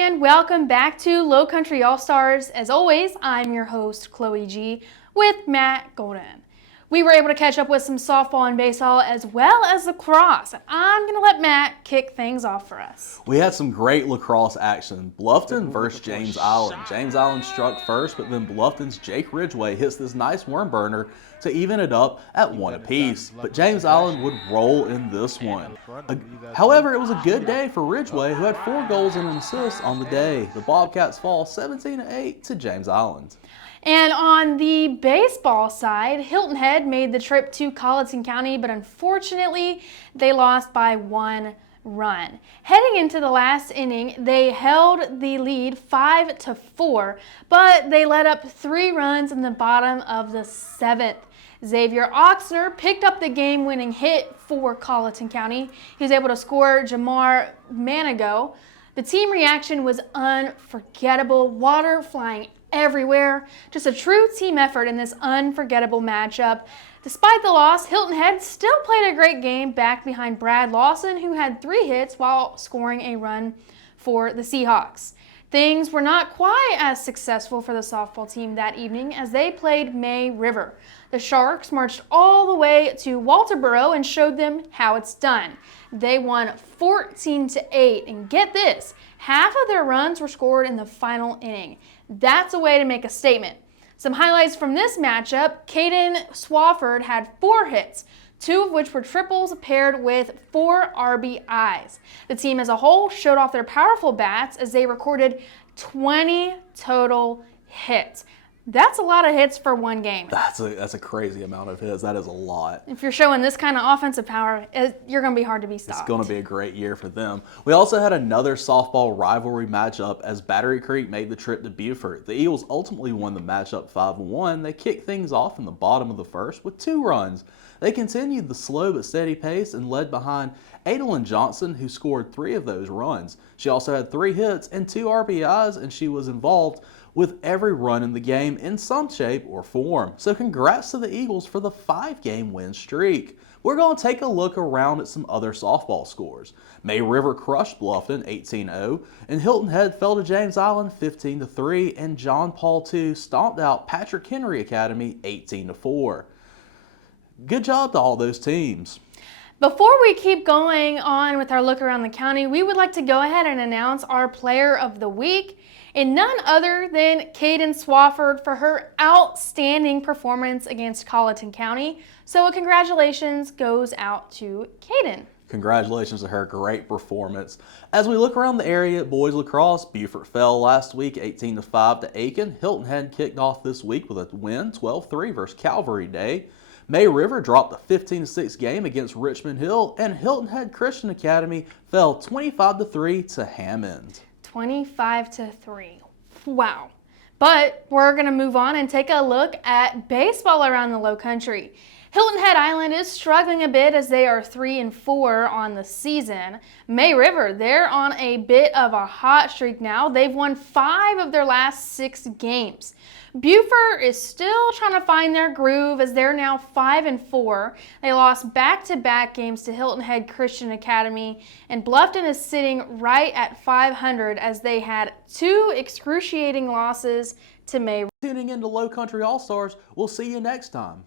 and welcome back to Lowcountry All-Stars. As always, I'm your host, Chloe G, with Matt Golden. We were able to catch up with some softball and baseball as well as lacrosse. I'm going to let Matt kick things off for us. We had some great lacrosse action. Bluffton versus James Island. James Island struck first, but then Bluffton's Jake Ridgway hits this nice worm burner to even it up at 1 apiece. But James Island would roll in this one. However, it was a good day for Ridgway, who had 4 goals and an assist on the day. The Bobcats fall 17-8 to James Island. And on the baseball side, Hilton Head made the trip to Colleton County, but unfortunately, they lost by 1 run. Heading into the last inning, they held the lead 5-4, but they let up 3 runs in the bottom of the 7th. Xavier Oxner picked up the game-winning hit for Colleton County. He was able to score Jamar Manigo. The team reaction was unforgettable, water flying everywhere. Just a true team effort in this unforgettable matchup. Despite the loss, Hilton Head still played a great game back behind Brad Lawson, who had 3 hits while scoring a run for the Seahawks. Things were not quite as successful for the softball team that evening as they played May River. The Sharks marched all the way to Walterboro and showed them how it's done. They won 14-8, and get this, half of their runs were scored in the final inning. That's a way to make a statement. Some highlights from this matchup: Caden Swafford had 4 hits, 2 of which were triples paired with 4 RBIs. The team as a whole showed off their powerful bats as they recorded 20 total hits. That's a lot of hits for one game. That's a crazy amount of hits. That is a lot. If you're showing this kind of offensive power, you're going to be hard to be stopped. It's going to be a great year for them. We also had another softball rivalry matchup as Battery Creek made the trip to Beaufort. The Eagles ultimately won the matchup 5-1. They kicked things off in the bottom of the first with 2 runs. They continued the slow but steady pace and led behind Adalyn Johnson, who scored 3 of those runs. She also had 3 hits and 2 RBIs, and she was involved with every run in the game in some shape or form. So congrats to the Eagles for the 5-game win streak. We're going to take a look around at some other softball scores. May River crushed Bluffton 18-0, and Hilton Head fell to James Island 15-3, and John Paul II stomped out Patrick Henry Academy 18-4. Good job to all those teams. Before we keep going on with our look around the county, we would like to go ahead and announce our Player of the Week, and none other than Caden Swafford for her outstanding performance against Colleton County. So a congratulations goes out to Caden. Congratulations to her, great performance. As we look around the area at boys lacrosse, Beaufort fell last week 18-5 to Aiken. Hilton Head kicked off this week with a win 12-3 versus Calvary Day. May River dropped a 15-6 game against Richmond Hill, and Hilton Head Christian Academy fell 25-3 to Hammond. 25-3. Wow. But we're going to move on and take a look at baseball around the Lowcountry. Hilton Head Island is struggling a bit as they are 3-4 on the season. May River, they're on a bit of a hot streak now. They've won 5 of their last 6 games. Beaufort is still trying to find their groove as they're now 5-4. They lost back-to-back games to Hilton Head Christian Academy, and Bluffton is sitting right at 500 as they had 2 excruciating losses to May. Tuning into Lowcountry All-Stars, we'll see you next time.